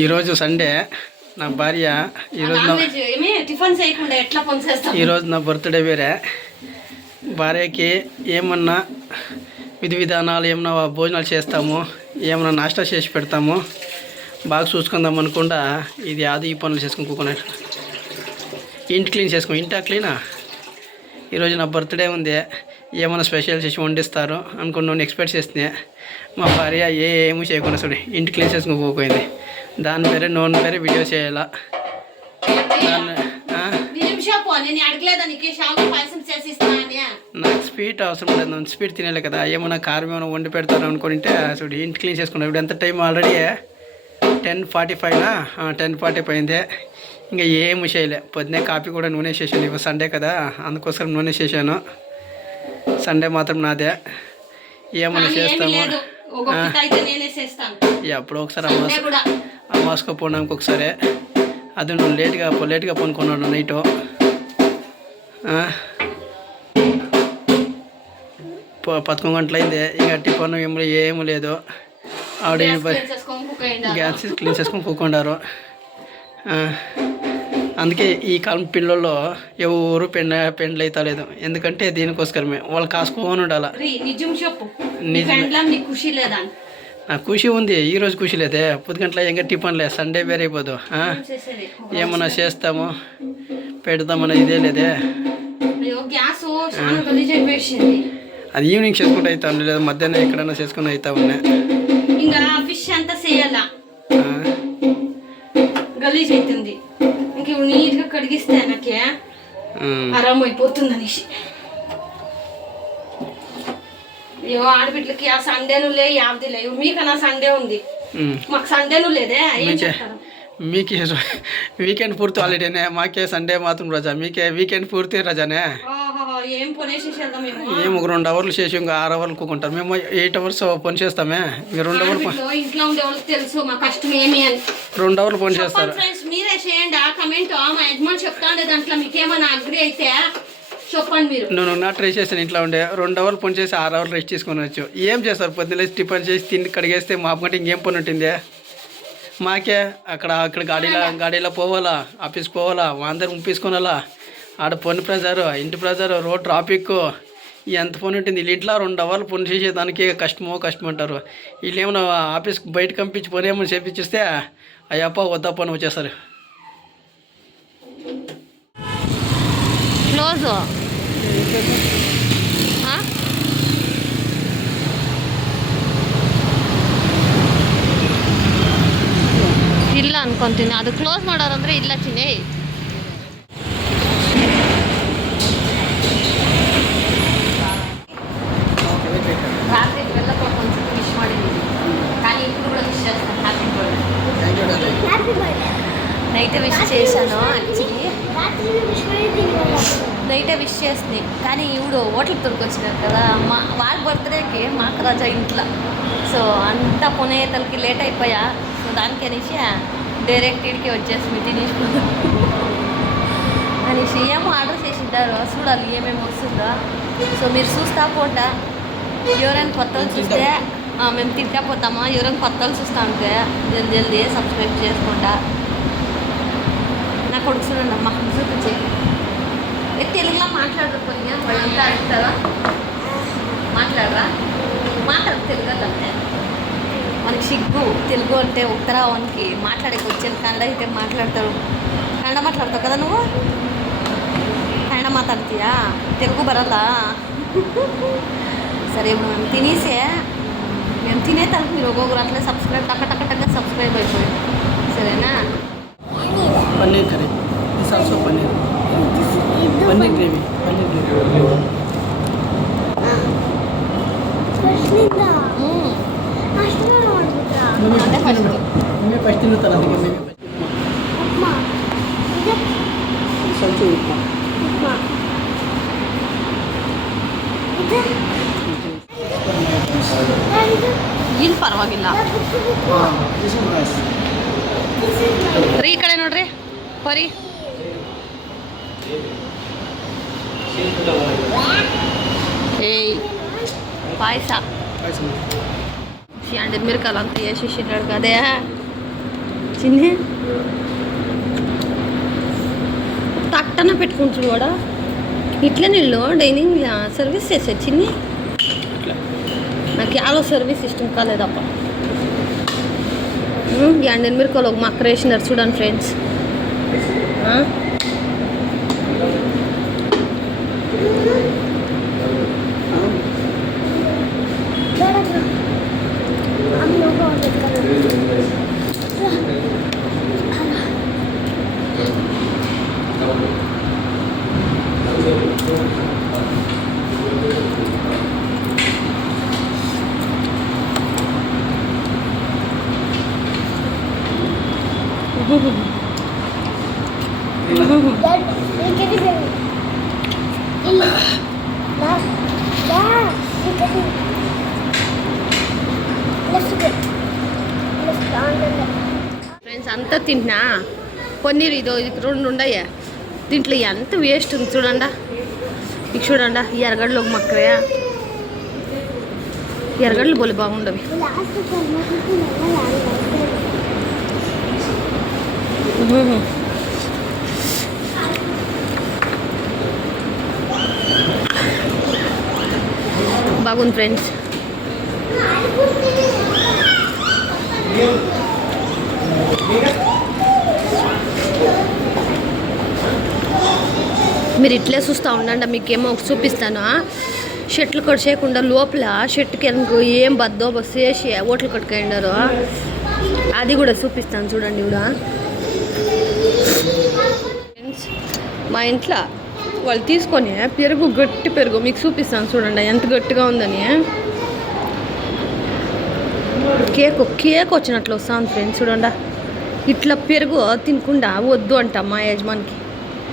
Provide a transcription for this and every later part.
ఈరోజు సండే. నా భార్య ఈరోజు ఈరోజు నా బర్త్డే వేరే. భార్యకి ఏమన్నా విధి విధానాలు ఏమన్నా భోజనాలు చేస్తాము ఏమన్నా నాష్టా చేసి పెడతాము బాగా చూసుకుందాం అనుకుండా ఇది అది ఈ పనులు చేసుకుని ఇంటి క్లీన్ చేసుకో ఇంటా క్లీనా? ఈరోజు నా బర్త్డే ఉంది. ఏమైనా స్పెషల్ చేసి వండిస్తారు అనుకుని నేను ఎక్స్పెక్ట్ చేస్తే మా భార్య ఏ ఏమీ చేయకుండా చూడు ఇంటి క్లీన్ చేసుకుని పోయింది. దాని పేరే నోన్ పేరే వీడియో చేయాలా. నీకు? స్వీట్ అవసరం లేదు స్వీట్ తినేలే కదా. ఏమన్నా కారం ఏమైనా వండి పెడతాను అనుకుంటే చూడు ఇంటి క్లీన్ చేసుకున్నాను ఇప్పుడు ఎంత టైం ఆల్రెడీ టెన్ ఫార్టీ ఫైవ్నా టెన్ ఫార్టీ ఫైవ్ అయింది. ఇంకా ఏమి చేయలే. పొద్దునే కాఫీ కూడా నూనె చేసాను ఇవ్వ సండే కదా అందుకోసం నూనె చేశాను. సండే మాత్రం నాదే. ఏమన్నా కానీ ఏమీ చేస్తాము? ఎప్పుడో ఒకసారి సండే అమాస్కో పోవడానికి ఒకసారి. అది నువ్వు లేట్గా లేట్గా పనుకున్నాడు నైటు పదకొండు గంటలైంది ఇక టిఫన్ ఏమి ఏమి లేదు. ఆవిడ గ్యాస్ క్లీన్ చేసుకొని కూకుండారు. అందుకే ఈ కాలం పిల్లల్లో ఎవరు పెండ పెండ్లు అయితే లేదు ఎందుకంటే దీనికోసమే. వాళ్ళు కాసుకొని ఉండాల. నిజం చెప్పు. నీ నిజమే. ఫ్రెండ్లా నీకు ఖుషి లేదా నాకు ఖుషి ఉంది ఈ రోజు ఖుషి లేదే. పొద్దు గంటల ఇంకా టిఫన్ లేదు సండే వేరే అయిపోదు ఏమన్నా చేస్తాము? పెడతామన్నా ఇదే లేదే. అది ఈవినింగ్ చేసుకుంటూ అవుతా ఉంది లేదా మధ్యాహ్నం ఎక్కడైనా చేసుకుని అవుతా ఉన్నాయి ఇంకా ఫిష్ అంతా చేయాలా? గలీజ్ అవుతుంది ఇంక నీట్గా కడిగిస్తే నాకే అనేసి అయ్యో ఆడబిడ్డలకి ఆ సండేను లే యావది లేవు మీకన్నా సండే ఉంది. మాకు సండేను లేదే ఏం మీకే వీకెండ్ పూర్తి హాలిడేనే మాకే సండే మాత్రం రజా. మీకే వీకెండ్ పూర్తి రజానే. ఏం ఒక రెండు అవర్లు చేసి ఇంకా ఆరు అవర్లు కూకుంటారు. మేము ఎయిట్ అవర్స్ పని చేస్తామే. ఇంక రెండు అవర్లు తెలుసు మా కష్టం ఏమి అని. రెండు అవర్లు పని చేస్తారు. మీరే చేయండి. ఆ కమెంట్ మా యజమాని చెప్తాండే దాంట్లో మీకేమైనా అగ్రి అయితే చెప్పండి మీరు. నువ్వు నా ట్రై చేసాను ఇంట్లో ఉండే. రెండు అవర్లు పని చేసి ఆరు అవర్లు రెస్ట్ తీసుకొని వచ్చు ఏం చేస్తారు? పొద్దున్న టిఫిన్ చేసి తిండి కడిగేస్తే మా అమ్మకంటే ఇంకేం పని ఉంటుంది? మాకే అక్కడ అక్కడ గాడీలో గాడీలో పోవాలా ఆఫీస్కి పోవాలా అందరు పంపించుకోవాలా ఆడ పని ప్రెజరు ఇంటి ప్రెజరు రోడ్ ట్రాఫిక్ ఎంత పని ఉంటుంది? వీళ్ళ ఇంట్లో రెండు అవర్లు పని చేసేదానికి కష్టమో కష్టం అంటారు. వీళ్ళు ఏమైనా ఆఫీస్కి బయట పంపించి పని ఏమైనా చేపించిస్తే అయ్యప్ప వద్దా పని వచ్చేస్తారు. క్లోజ్. ಇಲ್ಲ ಅನ್ಕೊಂತೀನಿ. ಅದು ಕ್ಲೋಸ್ ಮಾಡೋರಂದ್ರೆ ಇಲ್ಲ ಚಿನ್ನಿ. అంతా పునేతలకి లేట్ అయిపోయా? సో దానికి అనేసి డైరెక్ట్ ఇడికి వచ్చేసి తినేసి అనేసి ఏమో ఆర్డర్ చేసింటారు చూడాలి ఏమేమి వస్తుందో. సో మీరు చూస్తా పోట ఎవరైనా కొత్త వాళ్ళు చూస్తే మేము తింటా పోతామా? ఎవరైనా కొత్త వాళ్ళు చూస్తా ఉంటే జల్దీ జల్దీ సబ్స్క్రైబ్ చేసుకుంటా నా కొడుకు చూడండి అమ్మ చూపించే. తెలుగులో మాట్లాడరు కొన్ని వాళ్ళంతా అడుగుతారా? మాట్లాడరా? మాట్లాడు తెలుగు అంటే మనకి సిగ్గు తెలుగు అంటే ఉత్తరావనికి మాట్లాడేకి వచ్చాను కన్నడ అయితే మాట్లాడతారు కన్నడ మాట్లాడతావు కదా నువ్వు కన్నడ మాట్లాడుతీయా తెలుగు బరలా సరే ఇప్పుడు మేము తినేసే మేము తినే తనకు మీరు ఒక్కొక్కరు అట్లా సబ్స్క్రైబ్ టక్క టక్క టక్క సబ్స్క్రైబ్ అయిపోయింది సరేనా paneer curry this also paneer paneer gravy paneer gravy మ్మ్. మేమే ఫస్ట్ తిరుగుతారు అందుకే మేమే ಏನು ಪರವಾಗಿಲ್ಲ. ರೀ ಈ ಕಡೆ ನೋಡ್ರಿ ಪರಿ. ಏಯ್ ಪಾಯಸ. అండి మిరకాయలు అంతా వేసేసినాడు కదే చిన్ని? తట్టన పెట్టుకుంటాడు కూడా ఇట్లా నీళ్ళు డైనింగ్ సర్వీస్ చేసే చిన్ని? నాకు యాలో సర్వీస్ ఇష్టం కాలేదప్ప. ఎండని మీరు ఒక మక్కర వేసినారు చూడండి ఫ్రెండ్స్. ఫ్రెండ్స్ అంతా తింటున్నా పన్నీర్ ఇదో ఇది రెండు ఉండయ్యా దీంట్లో ఎంత వేస్ట్ ఉంది చూడండా. ఇక చూడండా ఈ ఎరగడ్లు మక్కరయా ఎరగడ్లు బోలి బాగుండవి. బాగుంది ఫ్రెండ్స్ మీరు ఇట్లే చూస్తూ ఉండండి మీకేమో ఒకటి చూపిస్తాను షెట్లు కొడిచేయకుండా లోపల షర్ట్కి వెళ్ళి ఏం బద్దో చేసి వేసి ఓట్లు కట్టుకుండారు అది కూడా చూపిస్తాను చూడండి కూడా. ఫ్రెండ్స్ మా ఇంట్లో వాళ్ళు తీసుకొని పెరుగు గట్టి పెరుగు మీకు చూపిస్తాను చూడండి ఎంత గట్టిగా ఉందని. కేక్ కేక్ వచ్చినట్లు వస్తాను ఫ్రెండ్స్ చూడండి. ఇట్లా పెరుగు తినకుండా వద్దు అంట మా యజమానికి.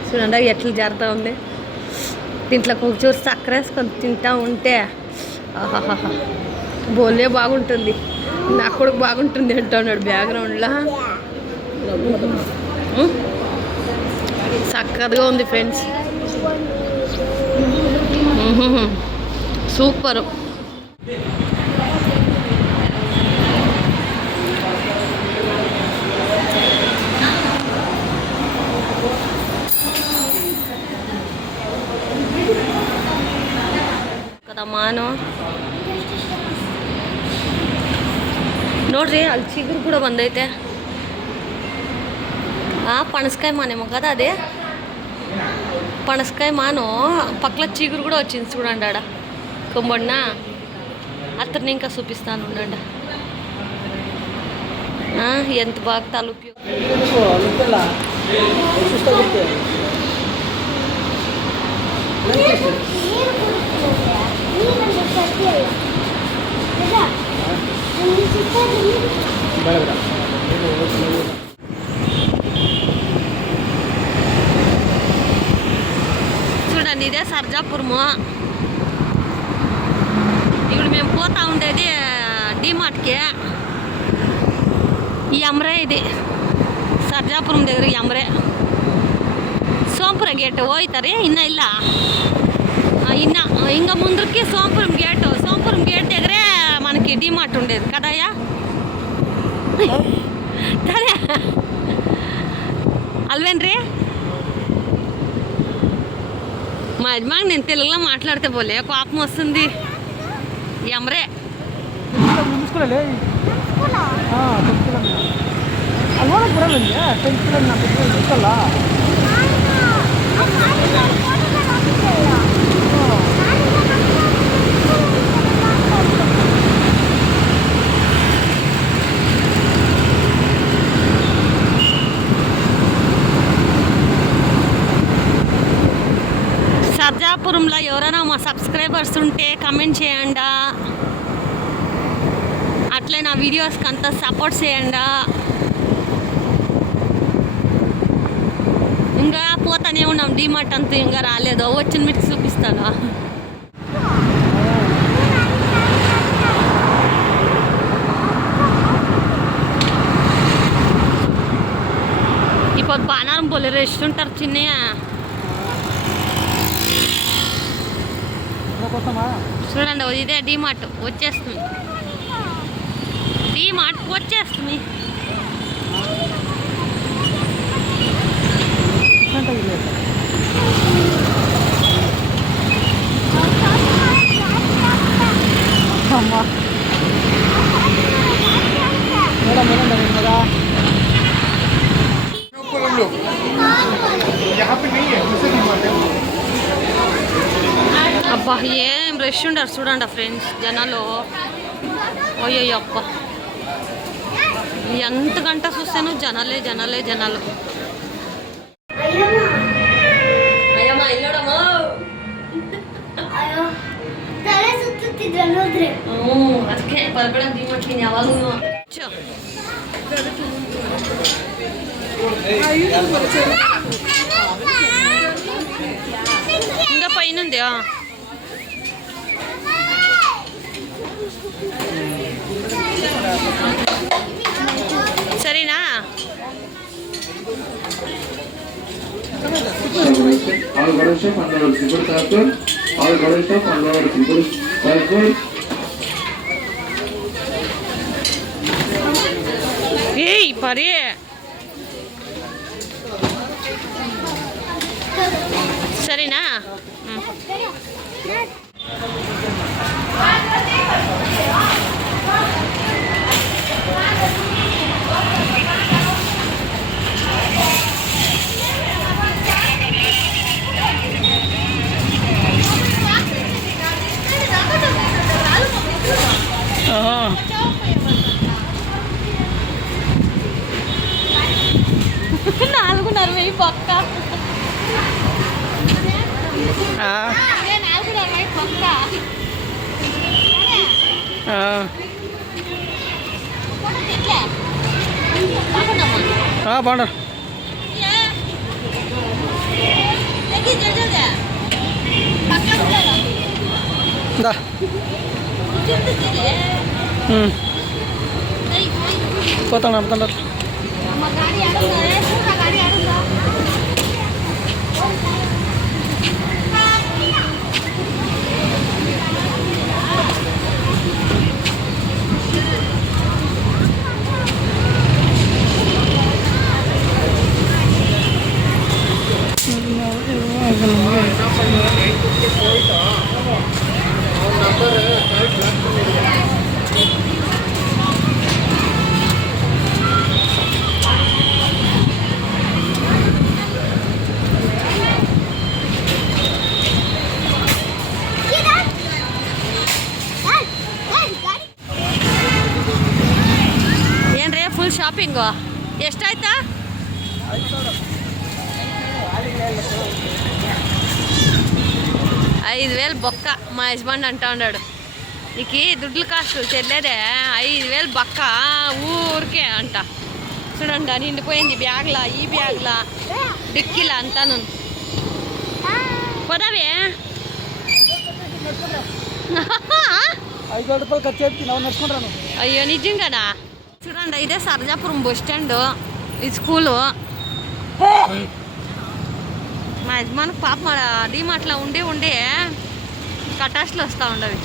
చూడండి ఎట్లా జరుగుతూ ఉంది. దీంట్లో కొంచెం చక్కెర వేసుకొని తింటా ఉంటే ఆహాహా బోలే బాగుంటుంది. నాకు కూడా బాగుంటుంది అంటున్నాడు బ్యాక్గ్రౌండ్లో చక్కగా ఉంది ఫ్రెండ్స్ సూపరు. కదా ಮಾನು ನೋಡ್ರಿ ಅಲ್ಲಿ ಚಿಗುರು ಕೂಡ ಬಂದೈತೆ ಆ పనసకాయ మానేమో కదా అదే పనసకాయ మాను పక్కల చీగురు కూడా వచ్చింది చూడండి ఆడ కొమ్మడిన అతన్ని ఇంకా చూపిస్తాను ఉండండి ఆ, ఎంత బాగా తలుపు చూడండి ఇదే సర్జాపురము ఇప్పుడు మేము పోతా ఉండేది డిమార్ట్కి ఈ అమరే ఇది సర్జాపురం దగ్గర ఈ అమరే సోంపురం గేట్ ಹೋಯ್ತಾರೆ ಇನ್ನ ಇಲ್ಲ ఆ, ఇన్న ఇంకా ముందరికి సోంపురం గేట్ సోంపురం గేట్ దగ్గరే మనకి డిమార్ట్ ఉండేది కదయ్యా సరే అల్వేంద్రే మా యజమాని నేను తెలుగులో మాట్లాడితే పోలే కోపం వస్తుంది ఎమరే టెన్త్ సబ్స్క్రైబర్స్ ఉంటే కమెంట్ చేయండి. అట్లే నా వీడియోస్కి అంతా సపోర్ట్ చేయండి. ఇంకా పోతానే ఉన్నాం డిమార్ట్ అంతా ఇంకా రాలేదు. వచ్చిన మీకు చూపిస్తాను? ఇప్పుడు బాణారం పోలే రెస్ట్ ఉంటారు చిన్నయ్య. చూడండి ఇదే డీమార్ట్ వచ్చేస్తుంది డీమార్ట్ వచ్చేస్తుంది మేడం మేడం రష్ ఉండరు చూడండి ఫ్రెండ్స్ జనాలు అయ్యో అబ్బ ఎంత గంట చూస్తాను జనాలే జనాలే జనాలు ಅಯ್ಯಮ್ಮ ಇಲ್ಲೋಡಮ್ಮ ಅಯ್ಯೋ ತಲೆ ಸುತ್ತುತ್ತಿದ್ರೆ ನೋಡ್ರಿ ಹ್ಞೂ ಅದಕ್ಕೆ ಬರ್ಬೇಡ ಬಿ ಮಾಡ್ತೀನಿ ಯಾವಾಗಲೂ ఇంకా పైన ఉంది ఆ. సరేనా All Ganesha Pandora Tribal Thakur, All Ganesha Pandora Tribal Thakur, ఏయ్ పరి సరేనా నాలుగున్నర వెయ్యి పక్క నాలుగున్నర వెయ్యి పక్క బాగుండ cho mọi người యజమాని అంటా ఉన్నాడు. నీకు దుడ్లు కాస్ట్ చెల్లేదే ఐదు వేలు బొక్క ఊరికే అంట. చూడండి నిండిపోయింది బ్యాగ్లా ఈ బ్యాగ్లా. డిక్కీలా అంతాను. పోదావే అయ్యో నిజంగానా? చూడండి ఇదే సర్జాపురం బస్ స్టాండ్. ఈ స్కూలు. మా యజమానికి పాప డీమాట్లో ఉండి ఉండి కటాష్లు వస్తూ ఉండవి.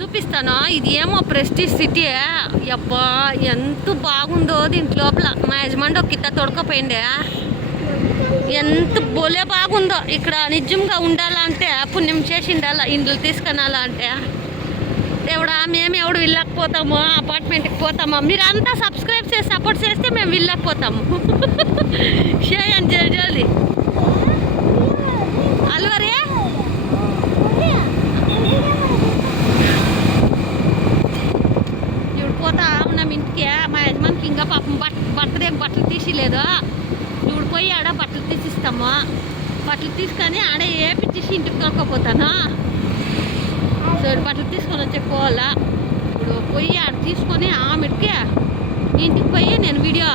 చూపిస్తాను? ఇది ఏమో ప్రెస్టీజ్ సిటీ అబ్బా ఎంత బాగుందో దీంట్ లోపల. మా యజమాని ఒక కిట్ట తొడకపోయిండే. ఎంత బోలే బాగుందో. ఇక్కడ నిజంగా ఉండాలంటే పుణ్యం చేసిండాల ఇండ్లు తీసుకునాలంటే దేవుడా మేము ఎవడు వెళ్ళకపోతాము అపార్ట్మెంట్కి పోతాము? మీరు అంతా సబ్స్క్రైబ్ చేసి సపోర్ట్ చేస్తే మేము వెళ్ళకపోతాము చేయండి జల్ది జల్ది అల్వరే? ఇప్పుడు పోతా ఉన్నాం ఇంటికి మా యజమానికి ఇంకా పాపం బట్ బర్త్డే బట్టలు తీసిలేదు. ఇప్పుడు పోయి ఆడ బట్టలు తీసిస్తాము. బట్టలు తీసుకొని ఆడ ఏపిచ్చేసి ఇంటికి తొలకపోతాను. సో ఇప్పుడు బట్టలు తీసుకొని పోవాలా ఇప్పుడు పోయి ఆడ తీసుకొని ఆమెడికి ఇంటికి పోయి నేను వీడియో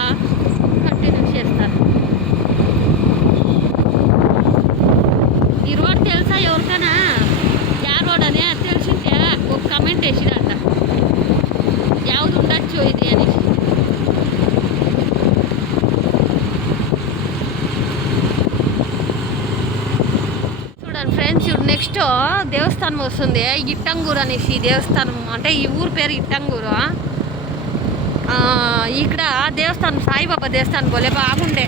చూడండి ఫ్రెండ్స్ ఇప్పుడు నెక్స్ట్ దేవస్థానం వస్తుంది. ఇట్టంగూరు అనేసి దేవస్థానం అంటే ఈ ఊరు పేరు ఇట్టంగూరు. ఇక్కడ దేవస్థానం సాయిబాబా దేవస్థానం పోలే బాగుండే.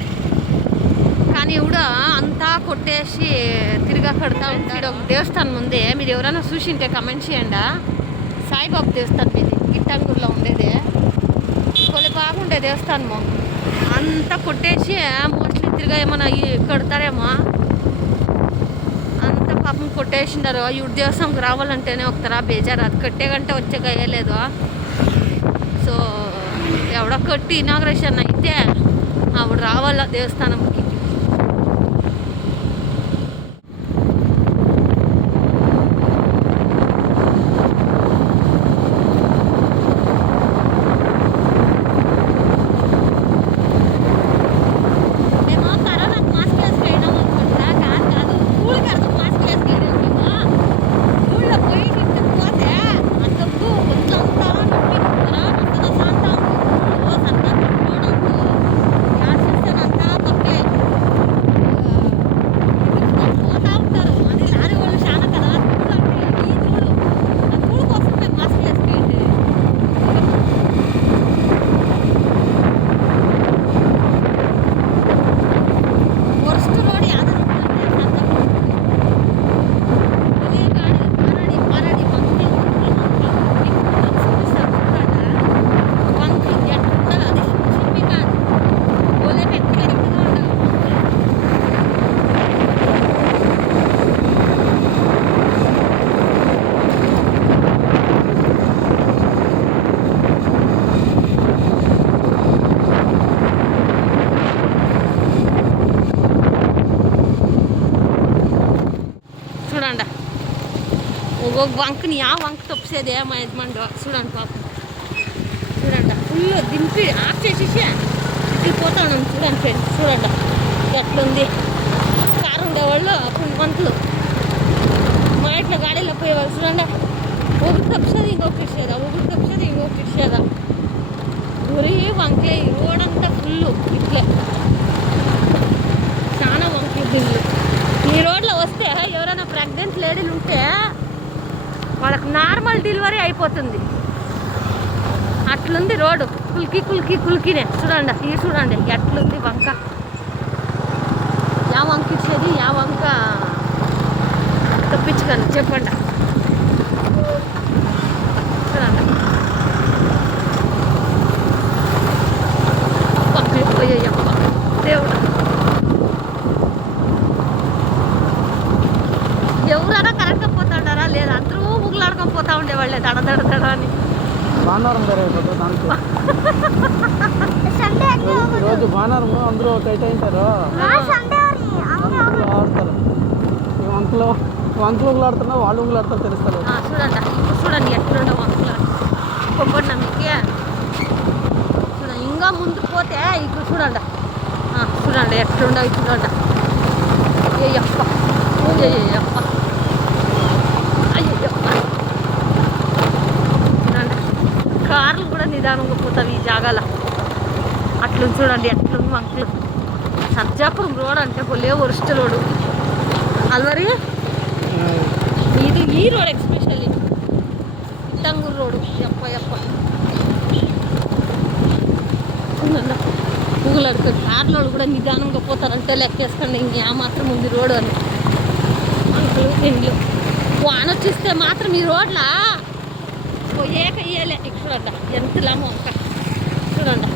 కానీ కూడా అంతా కొట్టేసి తిరిగా కడతా ఉంటాడు ఒక దేవస్థానం ఉంది. మీరు ఎవరైనా చూసింటే కమెంట్ చేయండి. సాయిబాబా దేవస్థానం ఇది ఇట్టంగూరులో ఉండేది. పోలే బాగుండే దేవస్థానము. అంతా కొట్టేసి మోస్ట్లీ తిరిగా ఏమైనా కడతారేమో. పాపం కొట్టేసినారు ఇవి దేవసంకి రావాలంటేనే ఒకతరా బేజారు. అది కట్టే గంట వచ్చే గయ్యలేదు సో ఎవడో కట్టి ఇనాగ్రేషన్ అయితే ఆవిడ రావాల దేవస్థానం మేము కరోనాకు మాస్క్ వేసుకెళ్ళినాం అనుకుంటా కాదు కాదు స్కూల్కి అర్థం మాస్క్ వేసుకెళ్ళాం మేము స్కూల్లో పోయి ఇంటికి పోతే అంతకు కొంచెం అంతా నొప్పి అంతా శాంతం రోజు అంతా పెట్టుకోవడం యాడ్ చేస్తానంతా తప్పే పోతా ఉంటారు అని లారీ వాళ్ళు చాలా కదా స్కూల్ అంటే వీధులు ఆ స్కూల్ కోసం మేము మాస్క్ వేసుకెళ్ళి వరస్ట్ రోడ్ యాదన చూడండి ఒక వంకని ఆ వంక తప్పిసేదే మా యజమాని చూడండి పాపం. చూడండి. ఫుల్ దింపి ఆఫ్ చేసేసి ఇట్లా పోతాను చూడండి ఫ్రెండ్స్ చూడండి. ఎట్లుంది? కారు ఉండేవాళ్ళు పుణ్యవంతులు మా ఇంట్లో గాడీలో పోయేవాళ్ళు చూడండి. ఒకటి తప్పిసేది ఇంకొకటి ఇచ్చేదా? ఒకటి తప్పిసేది ఇంకొకటి ఇచ్చేదా? ఒరే వంకే ఈ రోడ్ అంతా ఫుల్ ఇట్లే. చాలా వంకలు ఈ రోడ్లో వస్తే ఎవరైనా ప్రెగ్నెంట్ లేడీలు ఉంటే వాళ్ళకి నార్మల్ డెలివరీ అయిపోతుంది. అట్లుంది రోడ్డు. కుల్కి కుల్కి కుల్కినే. చూడండి ఇది చూడండి ఎట్లుంది వంక. యా వంక ఇచ్చేది యా వంక తప్పించుకోండి చెప్పండి. చూడండి. అబ్బా, పోయే దేవుడు ఎవరైనా కరెక్ట్గా పోతాడారా లేదా అందరూ ముగ్గులాడుకొని పోతా ఉండేవాళ్ళే దడ దడ దడ అని భానువారం సండే అట్లా రోజు భానువారం అందరూ టైట్ అయింటారు ఆడతారు ఈ వంకులు వంకులు ఊగులాడుతున్నా వాళ్ళు ఊగులాడతారు తెలుస్తారు ఆ, చూడండి ఇప్పుడు చూడండి ఎట్లుండవు వంకులు కొబ్బరి మీకు చూడండి ఇంకా ముందుకు పోతే ఇప్పుడు చూడండి ఆ, చూడండి ఎట్లుండవు చూడండి అయ్యప్ప అయ్యప్ప అయ్యప్ప చూడండి కార్లు కూడా నిదానంగా పోతాయి ఈ జాగాల. అట్లు చూడండి ఎట్లుంది వంకులు సర్జాపురం రోడ్ అంటే కొలే వరిష్ట రోడ్డు. అల్వరి? ఇది ఈ రోడ్ ఎక్స్పెషల్లీ ఇట్టంగూరు రోడ్. ఎప్ప ఎప్ప పూగులు అడుగుతారు కార్లో కూడా నిదానంగా పోతారంటే లెక్కేసుకోండి ఇంకా మాత్రం ఉంది రోడ్ అని. అంకులు ఇండ్లు వాన వచ్చిస్తే మాత్రం ఈ రోడ్లా? పోయేక ఇయ్యలే ఇక చూడండి ఎంతలా మొక్క చూడండి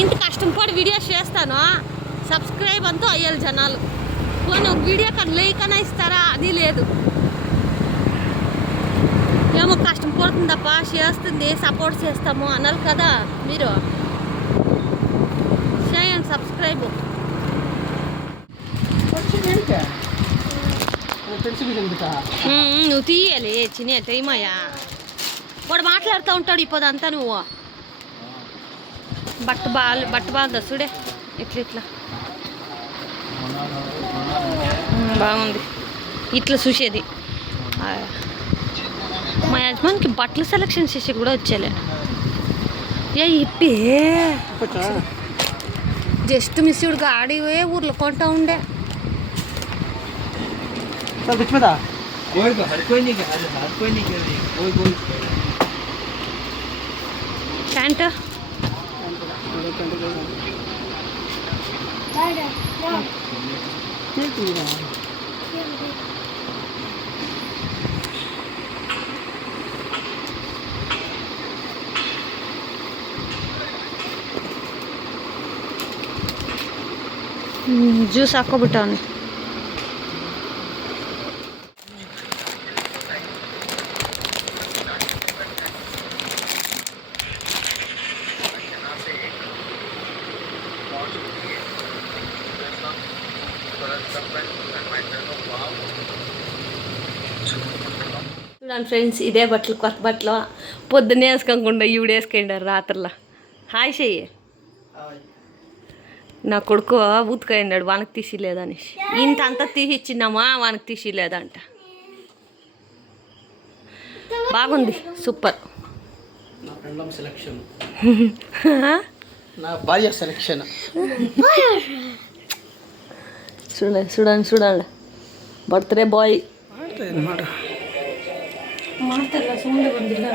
ఇంత కష్టం పడి వీడియోస్ చేస్తాను. సబ్స్క్రైబ్ అంతా అయ్యాలి జనాలు. పోనీ ఒక వీడియో కానీ లేకనా ఇస్తారా? అది లేదు. ఏమో కష్టం పడుతుందప్ప చేస్తుంది సపోర్ట్ చేస్తాము అనాలి కదా మీరు. చేయండి సబ్స్క్రైబ్. నువ్వు తీయాలి చిన్న టైమయ్యా వాడు మాట్లాడుతూ ఉంటాడు ఇప్పుడంతా నువ్వు. బట్ట బాల్ బట్ట బాగుందా చూడే. ఇట్లా ఇట్లా. బాగుంది. ఇట్లా చూసేది. మా యజమానికి బట్టలు సెలెక్షన్ చేసి కూడా వచ్చేలే. ఏ ఇప్పే. జస్ట్ మిస్యుడు గాడి ఊర్లో కొంటా ఉండే. चल बीच में था। कोई तो हर कोई नहीं कह रहा हर कोई नहीं कह रही कोई कोई पैंट जूस हम्म, आपको ಹಾಕೋಬಿಟ್ಟವನು చూడండి ఫ్రెండ్స్ ఇదే బట్టలు కొత్త బట్టలు. పొద్దున్నే వేసుకోకుండా ఈవిడ వేసుకుంటారు రాత్రిలో. హాయ్ చెయ్యి. నా కొడుకు ఉతుకైనాడు వానకు తీసిలేదని ఇంత అంతా తీసి ఇచ్చినామా వానకు తీసిలేదంట. బాగుంది సూపర్. సెలక్షన్ నా భార్య సెలక్షన్ చూడండి చూడండి చూడండి. Birthday boy. అనమాట மனத்தில் சூழ்ந்து வந்துடுதா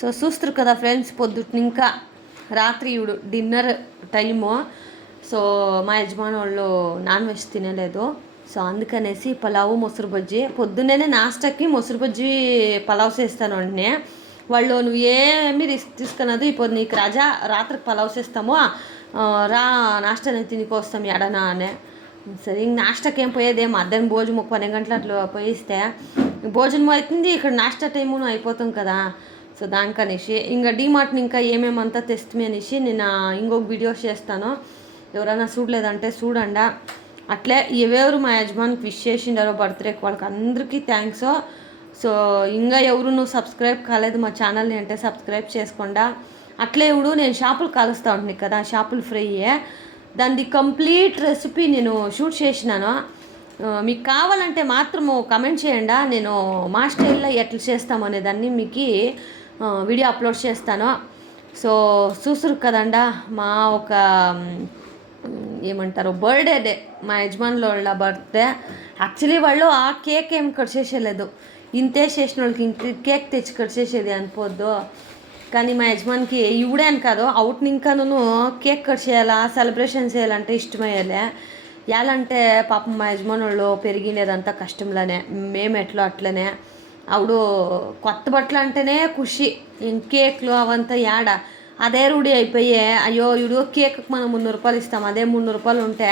సో చూస్తారు కదా ఫ్రెండ్స్ పొద్దుట ఇంకా రాత్రి ఇవిడు డిన్నర్ టైము. సో మా యజమాని వాళ్ళు నాన్ వెజ్ తినలేదు. సో అందుకనేసి పలావు మొసరు బజ్జీ. పొద్దున్నే నాస్టాకి మొసరు బజ్జీ పలావ్ చేస్తాను వెంటనే వాళ్ళు నువ్వు ఏమి రిస్క్ తీసుకున్నది ఇప్పుడు నీకు రాజా రాత్రికి పలావ్ చేస్తాము. రా నాస్టా నేను తినికొస్తాం ఎడనా అనే. సరే ఇంక నాస్టాకి ఏం పోయేది? మధ్యాహ్నం భోజనం ఒక పన్నెండు గంటలు అట్లా పోయిస్తే. భోజనం అవుతుంది ఇక్కడ నాస్టా టైము అయిపోతాం కదా. సో దానికనేసి ఇంకా డీమార్ట్ని ఇంకా ఏమేమంతా తెస్తుంది అనేసి నేను ఇంకొక వీడియోస్ చేస్తాను. ఎవరైనా చూడలేదంటే చూడండి. అట్లే ఎవరు మా యజమానికి విష్ చేసిండారో బర్త్డేకి వాళ్ళకి అందరికీ థ్యాంక్స్ సో ఇంకా ఎవరు నువ్వు సబ్స్క్రైబ్ కాలేదు మా ఛానల్ని అంటే సబ్స్క్రైబ్ చేసుకోండా. అట్లే ఇప్పుడు నేను షాపులు కలుస్తూ ఉంటుంది కదా షాపులు ఫ్రీయే దానిది కంప్లీట్ రెసిపీ నేను షూట్ చేసినాను. మీకు కావాలంటే మాత్రము కమెంట్ చేయండి. నేను మా స్టైల్లో ఎట్లా చేస్తామనే దాన్ని మీకు వీడియో అప్లోడ్ చేస్తాను. సో చూసురు కదండా మా ఒక ఏమంటారు బర్త్డే డే మా యజమానుల వాళ్ళ బర్త్డే. యాక్చువల్లీ వాళ్ళు ఆ కేక్ ఏం కట్ చేసేయలేదు. ఇంతే చేసిన వాళ్ళకి ఇంక కేక్ తెచ్చి కట్ చేసేది అనిపోద్దు కానీ మా యజమానికి ఇవిడే అని కాదు అవుట్ ఇంకాను కేక్ కట్ చేయాలా సెలబ్రేషన్ చేయాలంటే ఇష్టమయ్యేలే. ఎలాంటే పాపం మా యజమాని వాళ్ళు పెరిగినదంతా కష్టంలోనే మేము ఎట్లా అట్లనే. ఆవిడ కొత్త బట్టలు అంటేనే ఖుషి. కేక్లు అవంతా యాడ. అదే రూఢి అయిపోయే అయ్యో ఇడు కేక్ మనం మున్నూరు రూపాయలు ఇస్తాం అదే మున్నూరు రూపాయలు ఉంటే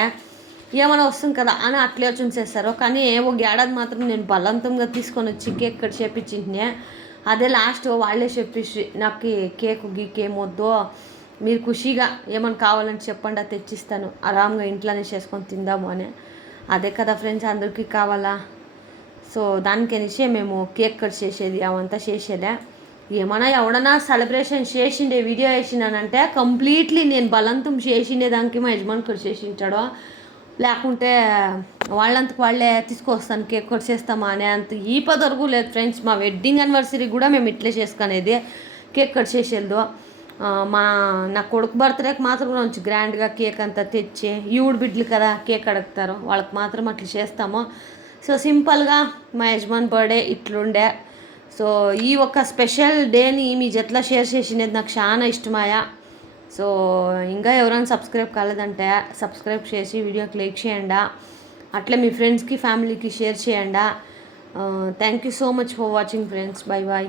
ఏమైనా వస్తుంది కదా అని అట్లే వచ్చి చేస్తారు కానీ ఒక ఏడాది మాత్రం నేను బలవంతంగా తీసుకొని వచ్చి కేక్ కట్ చేపించింటే అదే లాస్ట్ వాళ్ళే చెప్పేసి నాకు కేక్ గీకేమొద్దు మీరు ఖుషిగా ఏమైనా కావాలని చెప్పండి అది తెచ్చిస్తాను. ఆరామ్గా ఇంట్లోనే చేసుకొని తిందాము అని. అదే కదా ఫ్రెండ్స్ అందరికీ కావాలా? సో దానికనేసి మేము కేక్ కట్ చేసేది అవంతా చేసేదే ఏమైనా ఎవడన్నా సెలబ్రేషన్ చేసిండే వీడియో వేసినానంటే కంప్లీట్లీ నేను బలంతం చేసిండే దానికి మా యజమాని కట్ చేసించాడు లేకుంటే వాళ్ళంతకు వాళ్ళే తీసుకొస్తాను కేక్ కట్ చేస్తామా అనే అంత ఈ పదరుగు లేదు ఫ్రెండ్స్ మా వెడ్డింగ్ యానివర్సరీ కూడా మేము ఇట్లే చేసుకునేది కేక్ కట్ చేసేదో మా నా కొడుకు బర్త్డేకి మాత్రం కొంచెం గ్రాండ్గా కేక్ అంతా తెచ్చి ఈవుడు బిడ్డలు కదా కేక్ అడుగుతారు. వాళ్ళకి మాత్రం అట్లా చేస్తాము. సో సింపుల్గా మా యజమాన్ బర్త్డే ఇట్లుండే. సో ఈ ఒక స్పెషల్ డేని మీ జట్లా షేర్ చేసినది నాకు చాలా ఇష్టమాయా సో ఇంకా ఎవరైనా సబ్స్క్రైబ్ కాలేదంటే సబ్స్క్రైబ్ చేసి వీడియోకి లైక్ చేయండి. అట్లే మీ ఫ్రెండ్స్కి ఫ్యామిలీకి షేర్ చేయండి. Thank you so much for watching friends bye bye